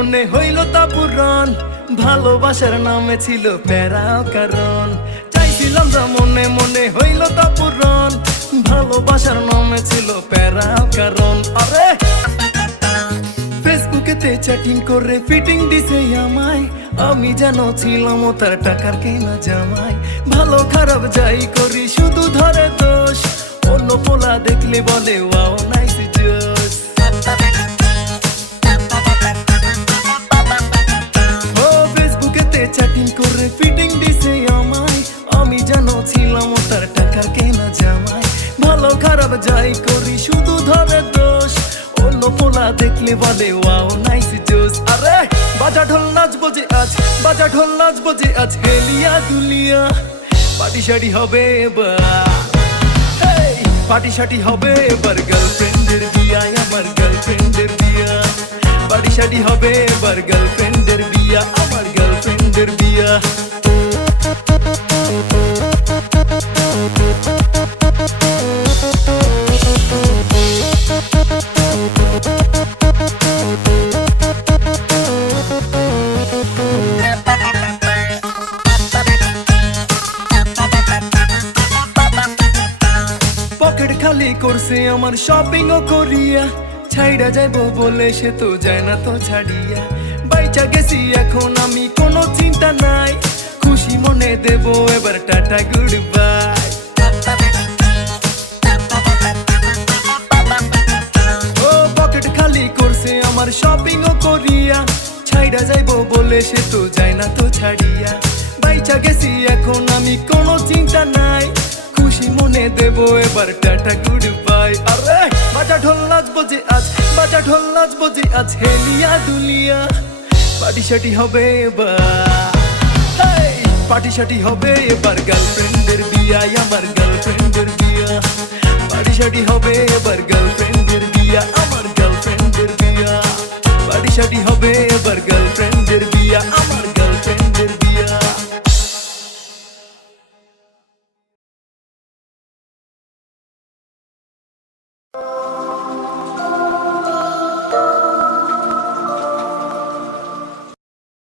মনে হইল তা পূরণ, ভালোবাসার নামে ছিল প্যারা কারণ। চাইছিলাম যা মনে মনে হইল তা পূরণ, ভালোবাসার নামে ছিল প্যারা কারণ। আরে ফেসবুকেতে চ্যাটিং করে ফিটিং দিছে আমায়, আমি যেন ছিলাম তার টাকার কেনা জামাই। ভালো খারাপ যাই করি শুধু ধরে দোষ, অন্য পোলা দেখলে বলে ওয়াও নাইস জোস। ও ফেসবুকেতে চ্যাটিং করে ফিটিং দিছে আমায়, আমি যেন ছিলাম তার টাকার কেনা জামাই। ভালো খারাপ যাই করি শুধু ধরে দোষ, অন্য পোলা দেখলে বলে ওয়াও নাইস জোস। আরে বাজা ঢোল নাচবো যে আজ, বাজা ঢোল নাচবো যে আজ, হেলিয়া দুলিয়া পাটি শাড়ি হবে এবার। পাটি শাড়ি হবে এবার, গার্লফ্রেন্ডের বিয়া, আমার গার্লফ্রেন্ডের বিয়া। পাটি শাড়ি হবে এবার, গার্লফ্রেন্ডের বিয়া, আমার গার্লফ্রেন্ডের বিয়া। পকেট খালি করছে আমার শপিং ও করিয়া, ছাইড়া যাইবো বলে সে তো যায় না তো ছাড়িয়া। বাইচা গেছি এখন আমি কোনো চিন্তা নাই, খুশি মনে দেব এবার টাটা গুড বাই। ও পকেট খালি করছে আমার শপিং ও করিয়া, ছাইড়া যাইবো বলে সে তো যায় না তো ছাড়িয়া। বাইচা গেছি এখন আমি কোনো চিন্তা নাই, খুশি মনে দেব এবার টাটা গুড বাই। আরে বাজা ঢোল নাচবো যে আজ, বাজা ঢোল নাচবো যে আজ, হেলিয়া দুলিয়া পাটি শাটি হবে এবার। পাটি শাটি হবে এবার, গার্লফ্রেন্ডের বিয়া, আমার গার্লফ্রেন্ডের বিয়া। পাটি শাটি হবে এবার, গার্লফ্রেন্ডের বিয়া, আমার গার্লফ্রেন্ডের বিয়া। পাটি শাটি হবে